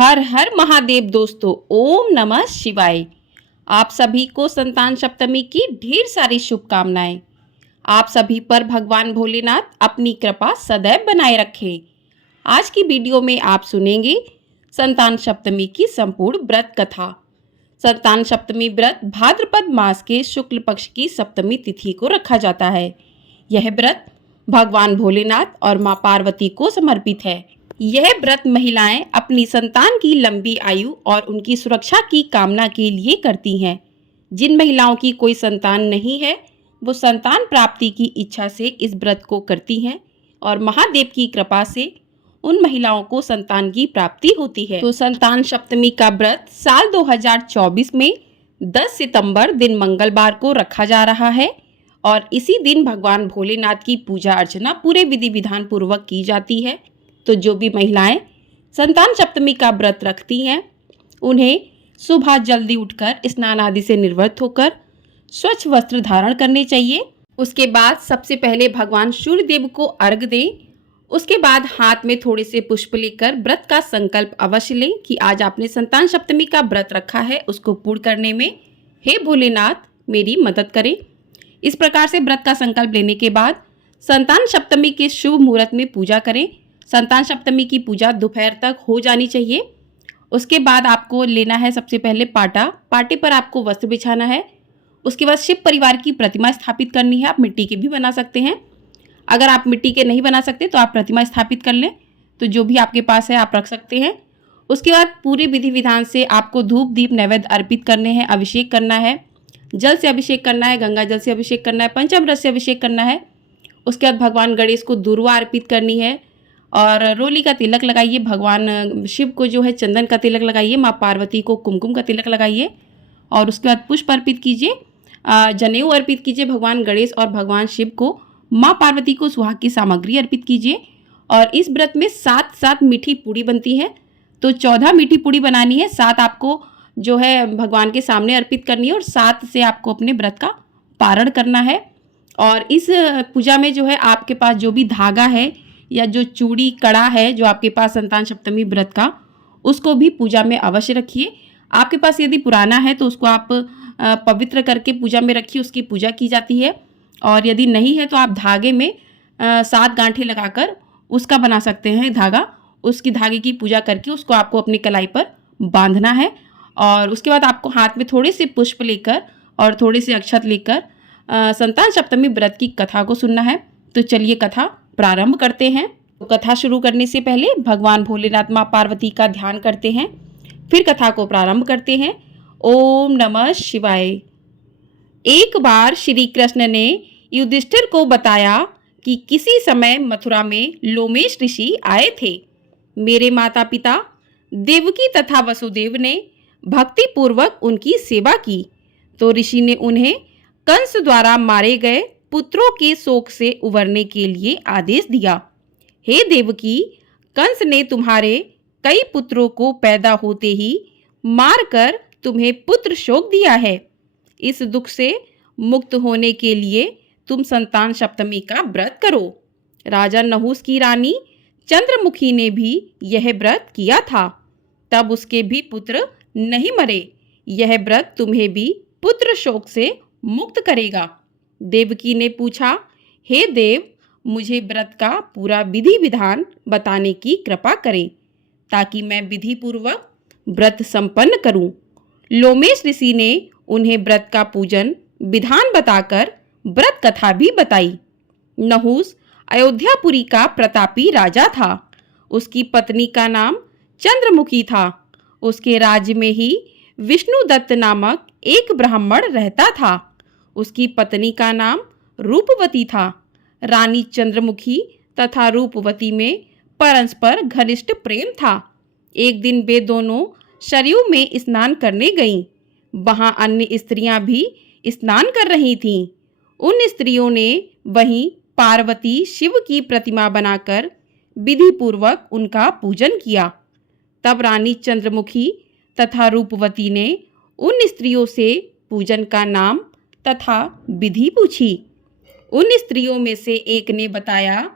हर हर महादेव दोस्तों, ओम नमः शिवाय। आप सभी को संतान सप्तमी की ढेर सारी शुभकामनाएं। आप सभी पर भगवान भोलेनाथ अपनी कृपा सदैव बनाए रखें। आज की वीडियो में आप सुनेंगे संतान सप्तमी की संपूर्ण व्रत कथा। संतान सप्तमी व्रत भाद्रपद मास के शुक्ल पक्ष की सप्तमी तिथि को रखा जाता है। यह व्रत भगवान भोलेनाथ और मां पार्वती को समर्पित है। यह व्रत महिलाएं अपनी संतान की लंबी आयु और उनकी सुरक्षा की कामना के लिए करती हैं। जिन महिलाओं की कोई संतान नहीं है, वो संतान प्राप्ति की इच्छा से इस व्रत को करती हैं और महादेव की कृपा से उन महिलाओं को संतान की प्राप्ति होती है। तो संतान सप्तमी का व्रत साल 2024 में 10 सितंबर दिन मंगलवार को रखा जा रहा है और इसी दिन भगवान भोलेनाथ की पूजा अर्चना पूरे विधि विधान पूर्वक की जाती है। तो जो भी महिलाएं संतान सप्तमी का व्रत रखती हैं, उन्हें सुबह जल्दी उठकर स्नान आदि से निवृत्त होकर स्वच्छ वस्त्र धारण करने चाहिए। उसके बाद सबसे पहले भगवान सूर्य देव को अर्घ दें। उसके बाद हाथ में थोड़े से पुष्प लेकर व्रत का संकल्प अवश्य लें कि आज आपने संतान सप्तमी का व्रत रखा है, उसको पूर्ण करने में हे भोलेनाथ मेरी मदद करें। इस प्रकार से व्रत का संकल्प लेने के बाद संतान सप्तमी के शुभ मुहूर्त में पूजा करें। संतान सप्तमी की पूजा दोपहर तक हो जानी चाहिए। उसके बाद आपको लेना है सबसे पहले पाटा। पाटे पर आपको वस्त्र बिछाना है। उसके बाद शिव परिवार की प्रतिमा स्थापित करनी है। आप मिट्टी के भी बना सकते हैं। अगर आप मिट्टी के नहीं बना सकते तो आप प्रतिमा स्थापित कर लें। तो जो भी आपके पास है आप रख सकते हैं। उसके बाद पूरे विधि विधान से आपको धूप दीप नैवेद्य अर्पित करने हैं। अभिषेक करना है, जल से अभिषेक करना है, गंगा जल से अभिषेक करना है, पंचामृत से अभिषेक करना है। उसके बाद भगवान गणेश को दूर्वा अर्पित करनी है और रोली का तिलक लगाइए। भगवान शिव को जो है चंदन का तिलक लगाइए। माँ पार्वती को कुमकुम का तिलक लगाइए और उसके बाद पुष्प अर्पित कीजिए, जनेऊ अर्पित कीजिए। भगवान गणेश और भगवान शिव को, माँ पार्वती को सुहाग की सामग्री अर्पित कीजिए। और इस व्रत में 7 मीठी पूड़ी बनती है, तो 14 मीठी पूड़ी बनानी है। 7 आपको जो है भगवान के सामने अर्पित करनी है और 7 से आपको अपने व्रत का पारण करना है। और इस पूजा में जो है आपके पास जो भी धागा है या जो चूड़ी कड़ा है जो आपके पास संतान सप्तमी व्रत का, उसको भी पूजा में अवश्य रखिए। आपके पास यदि पुराना है तो उसको आप पवित्र करके पूजा में रखिए, उसकी पूजा की जाती है। और यदि नहीं है तो आप धागे में 7 गांठें लगाकर उसका बना सकते हैं धागा। उसकी धागे की पूजा करके उसको आपको अपनी कलाई पर बांधना है। और उसके बाद आपको हाथ में थोड़े से पुष्प लेकर और थोड़े से अक्षत लेकर संतान सप्तमी व्रत की कथा को सुनना है। तो चलिए कथा प्रारंभ करते हैं। तो कथा शुरू करने से पहले भगवान भोलेनाथ माँ पार्वती का ध्यान करते हैं, फिर कथा को प्रारंभ करते हैं। ओम नमः शिवाय। एक बार श्री कृष्ण ने युधिष्ठिर को बताया कि किसी समय मथुरा में लोमेश ऋषि आए थे। मेरे माता पिता देवकी तथा वसुदेव ने भक्ति पूर्वक उनकी सेवा की, तो ऋषि ने उन्हें कंस द्वारा मारे गए पुत्रों के शोक से उबरने के लिए आदेश दिया। हे देवकी, कंस ने तुम्हारे कई पुत्रों को पैदा होते ही मारकर तुम्हें पुत्र शोक दिया है। इस दुख से मुक्त होने के लिए तुम संतान सप्तमी का व्रत करो। राजा नहुस की रानी चंद्रमुखी ने भी यह व्रत किया था, तब उसके भी पुत्र नहीं मरे। यह व्रत तुम्हें भी पुत्र शोक से मुक्त करेगा। देवकी ने पूछा, हे देव, मुझे व्रत का पूरा विधि विधान बताने की कृपा करें ताकि मैं विधि पूर्वक व्रत संपन्न करूं। लोमेश ऋषि ने उन्हें व्रत का पूजन विधान बताकर व्रत कथा भी बताई। नहुस अयोध्यापुरी का प्रतापी राजा था। उसकी पत्नी का नाम चंद्रमुखी था। उसके राज्य में ही विष्णुदत्त नामक एक ब्राह्मण रहता था। उसकी पत्नी का नाम रूपवती था। रानी चंद्रमुखी तथा रूपवती में परस्पर घनिष्ठ प्रेम था। एक दिन वे दोनों सरयू में स्नान करने गईं। वहां अन्य स्त्रियां भी स्नान कर रही थीं। उन स्त्रियों ने वहीं पार्वती शिव की प्रतिमा बनाकर विधि पूर्वक उनका पूजन किया। तब रानी चंद्रमुखी तथा रूपवती ने उन स्त्रियों से पूजन का नाम तथा विधि पूछी। उन स्त्रियों में से एक ने बताया,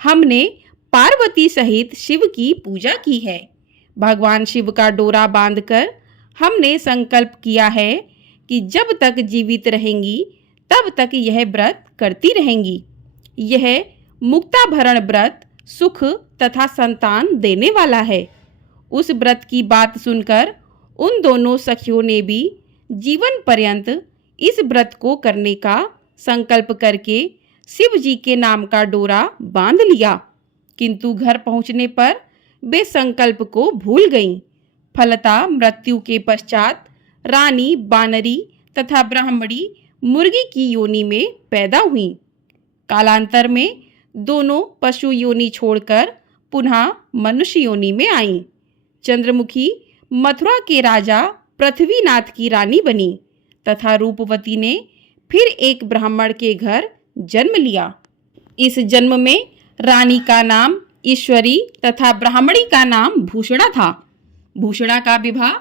हमने पार्वती सहित शिव की पूजा की है। भगवान शिव का डोरा बांधकर हमने संकल्प किया है कि जब तक जीवित रहेंगी तब तक यह व्रत करती रहेंगी। यह मुक्ताभरण व्रत सुख तथा संतान देने वाला है। उस व्रत की बात सुनकर उन दोनों सखियों ने भी जीवन पर्यंत इस व्रत को करने का संकल्प करके शिव जी के नाम का डोरा बांध लिया, किंतु घर पहुंचने पर वे संकल्प को भूल गईं। फलतः मृत्यु के पश्चात रानी बानरी तथा ब्राह्मणी मुर्गी की योनि में पैदा हुईं। कालांतर में दोनों पशु योनि छोड़कर पुनः मनुष्य योनि में आईं। चंद्रमुखी मथुरा के राजा पृथ्वीनाथ की रानी बनी तथा रूपवती ने फिर एक ब्राह्मण के घर जन्म लिया। इस जन्म में रानी का नाम ईश्वरी तथा ब्राह्मणी का नाम भूषणा था। भूषणा का विवाह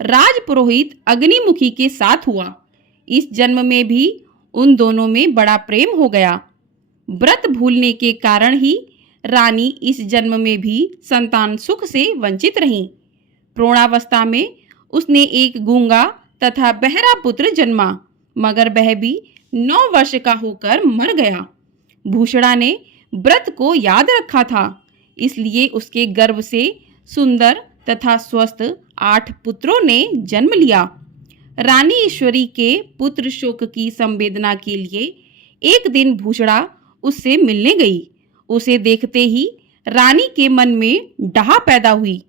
राजपुरोहित अग्निमुखी के साथ हुआ। इस जन्म में भी उन दोनों में बड़ा प्रेम हो गया। व्रत भूलने के कारण ही रानी इस जन्म में भी संतान सुख से वंचित रहीं। प्रौढ़ावस्था में उसने एक गूंगा तथा बहरा पुत्र जन्मा, मगर वह भी 9 वर्ष का होकर मर गया। भूषणा ने व्रत को याद रखा था, इसलिए उसके गर्भ से सुंदर तथा स्वस्थ 8 पुत्रों ने जन्म लिया। रानी ईश्वरी के पुत्र शोक की संवेदना के लिए एक दिन भूषणा उससे मिलने गई। उसे देखते ही रानी के मन में डाह पैदा हुई।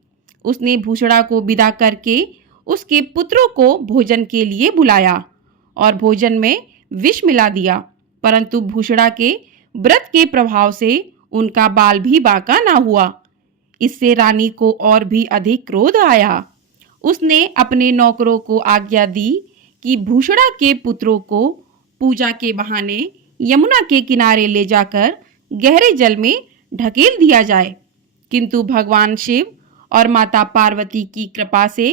उसने भूषणा को विदा करके उसके पुत्रों को भोजन के लिए बुलाया और भोजन में विष मिला दिया, परंतु भूषणा के व्रत के प्रभाव से उनका बाल भी बांका ना हुआ। इससे रानी को और भी अधिक क्रोध आया। उसने अपने नौकरों को आज्ञा दी कि भूषणा के पुत्रों को पूजा के बहाने यमुना के किनारे ले जाकर गहरे जल में ढकेल दिया जाए, किंतु भगवान शिव और माता पार्वती की कृपा से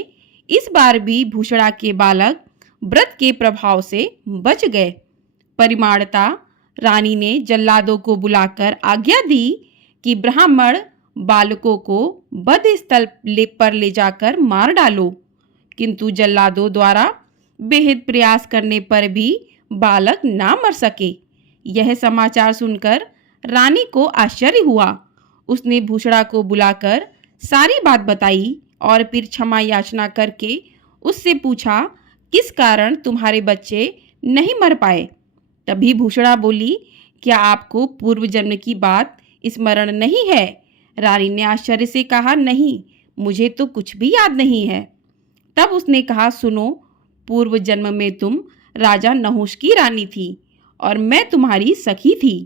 इस बार भी भूषणा के बालक व्रत के प्रभाव से बच गए। परिमाणता रानी ने जल्लादों को बुलाकर आज्ञा दी कि ब्राह्मण बालकों को वध स्थल पर ले जाकर मार डालो, किंतु जल्लादों द्वारा बेहद प्रयास करने पर भी बालक ना मर सके। यह समाचार सुनकर रानी को आश्चर्य हुआ। उसने भूषणा को बुलाकर सारी बात बताई और फिर क्षमा याचना करके उससे पूछा, किस कारण तुम्हारे बच्चे नहीं मर पाए? तभी भूषणा बोली, क्या आपको पूर्व जन्म की बात स्मरण नहीं है? रानी ने आश्चर्य से कहा, नहीं, मुझे तो कुछ भी याद नहीं है। तब उसने कहा, सुनो, पूर्व जन्म में तुम राजा नहुष की रानी थी और मैं तुम्हारी सखी थी।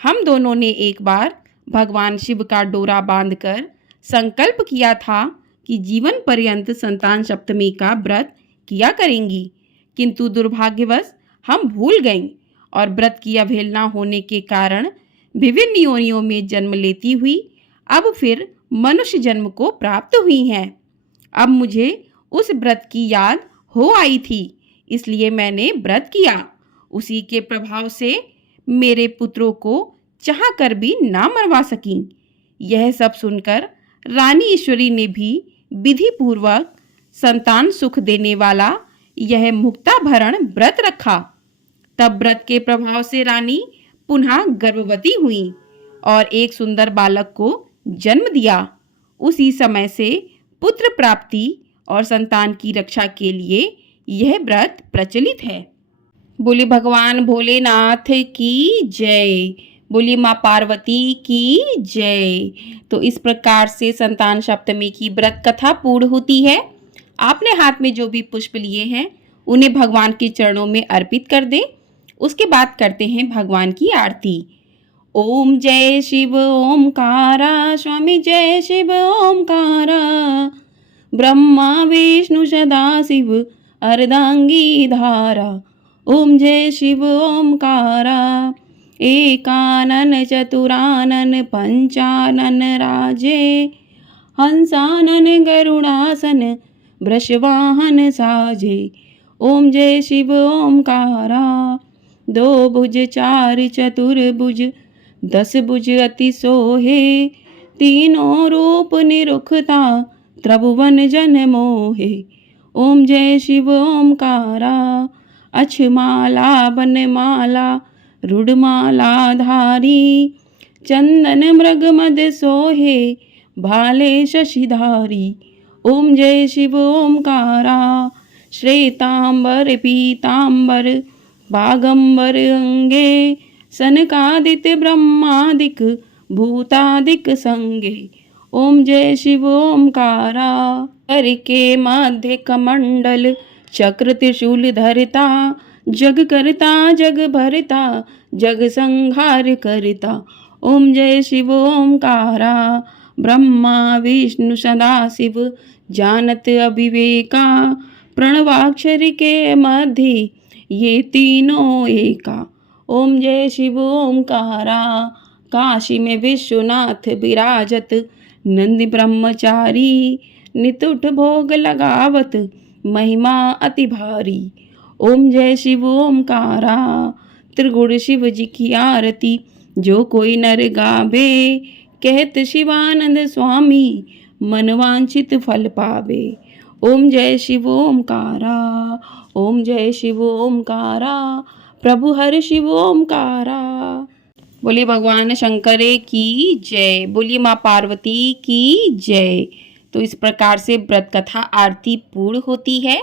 हम दोनों ने एक बार भगवान शिव का डोरा बांधकर संकल्प किया था कि जीवन पर्यंत संतान सप्तमी का व्रत किया करेंगी, किंतु दुर्भाग्यवश हम भूल गईं और व्रत की अवहेलना होने के कारण विभिन्न योनियों में जन्म लेती हुई अब फिर मनुष्य जन्म को प्राप्त हुई हैं। अब मुझे उस व्रत की याद हो आई थी, इसलिए मैंने व्रत किया। उसी के प्रभाव से मेरे पुत्रों को चाहकर भी ना मरवा सकी। यह सब सुनकर रानी ईश्वरी ने भी विधि पूर्वक संतान सुख देने वाला यह मुक्ताभरण व्रत रखा। तब व्रत के प्रभाव से रानी पुनः गर्भवती हुई और एक सुंदर बालक को जन्म दिया। उसी समय से पुत्र प्राप्ति और संतान की रक्षा के लिए यह व्रत प्रचलित है। बोले भगवान भोलेनाथ की जय, बोली माँ पार्वती की जय। तो इस प्रकार से संतान सप्तमी की व्रत कथा पूर्ण होती है। आपने हाथ में जो भी पुष्प लिए हैं उन्हें भगवान के चरणों में अर्पित कर दे। उसके बाद करते हैं भगवान की आरती। ओम जय शिव ओमकारा, स्वामी जय शिव ओमकारा, ब्रह्मा विष्णु सदा शिव अर्धांगी धारा। ओम जय शिव ओमकारा, एकानन चतुरानन पंचानन राजे, हंसानन गरुड़ासन वृषवाहन साजे। ओम जय शिव ओमकारा, 2 भुज 4 चतुर्भुज 10 भुज अति सोहे, तीनों रूप निरुखता त्रिभुवन जन मोहे। ओम जय शिव ओमकारा। अक्षमाला बनमाला रुडमाला धारी। चंदन मृग मद सोहे भाले शशिधारी। ओम जय शिव ओमकारा। श्वेतांबर पीतांबर बागंबर अंगे। सनकादिक ब्रह्मादिक भूतादिक संगे। ओम जय शिव ओमकारा। कर के मध्य कमंडल चक्र त्रिशूल धरता। जग करता जग भरता जग संहार करता। ओम जय शिव ओमकारा। ब्रह्मा विष्णु सदा शिव जानत अविवेका। प्रणवाक्षर के मध्य ये तीनों एका। ओम जय शिव ओमकारा। काशी में विश्वनाथ विराजत नंदी ब्रह्मचारी। नितुठ भोग लगावत महिमा अति भारी। ओम जय शिव ओमकारा। त्रिगुण शिव जी की आरती जो कोई नर गावे। कहत शिवानंद स्वामी मनवांछित फल पावे। ओम जय शिव ओमकारा। ओम जय शिव ओमकारा। प्रभु हर शिव ओमकारा। बोलिए भगवान शंकर की जय। बोलिए माँ पार्वती की जय। तो इस प्रकार से व्रत कथा आरती पूर्ण होती है।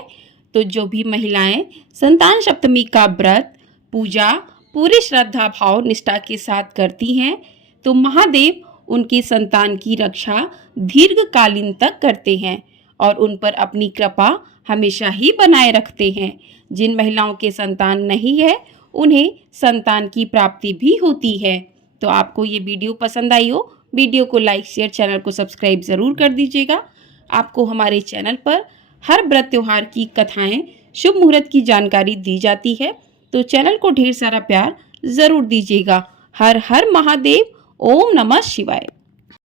तो जो भी महिलाएं संतान सप्तमी का व्रत पूजा पूरी श्रद्धा भाव निष्ठा के साथ करती हैं तो महादेव उनकी संतान की रक्षा दीर्घकालीन तक करते हैं और उन पर अपनी कृपा हमेशा ही बनाए रखते हैं। जिन महिलाओं के संतान नहीं है उन्हें संतान की प्राप्ति भी होती है। तो आपको ये वीडियो पसंद आई हो, वीडियो को लाइक शेयर चैनल को सब्सक्राइब ज़रूर कर दीजिएगा। आपको हमारे चैनल पर हर व्रत त्योहार की कथाएं शुभ मुहूर्त की जानकारी दी जाती है। तो चैनल को ढेर सारा प्यार ज़रूर दीजिएगा। हर हर महादेव। ओम नमः शिवाय।